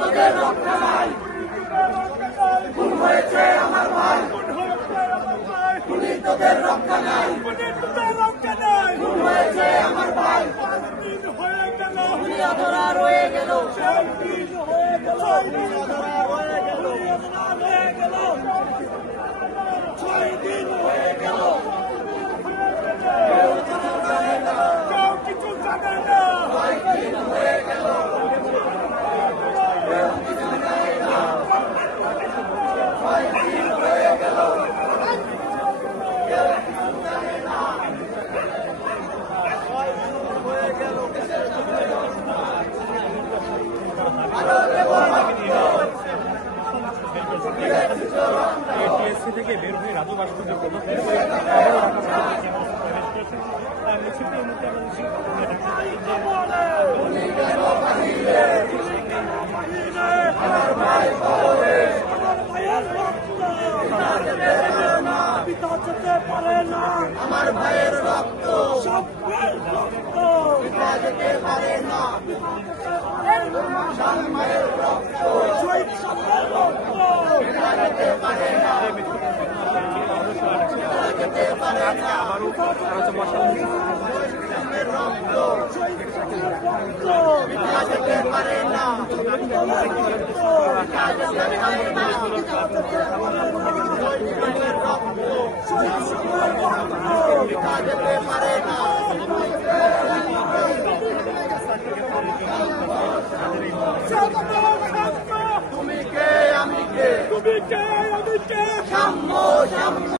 তোদের রক্ষা নাই, খুন হয়েছে আমার ভাই, তোদের রক্ষা নাই, খুন হয়েছে আমার ভাই, ধরা রয়ে গেল, ছয় দিন হয়ে গেল, কেউ কিছু জানে না, 6 দিন হয়ে গেল, টিএসসি থেকে বের হয়ে রাজু ভাস্কর্য আমার ভাইয়ের রক্ত সবের রক্ত পিতা যেতে পারে না, মায়ের রক্ত শহীদ সবের রক্ত পিতা যেতে পারে না, যেতে পারে না, রক্ত পিতা যেতে পারে না, যেতে পারে না, তুমি কে আমি কে, তুমি কে আমি কে, সাম্য সাম্য।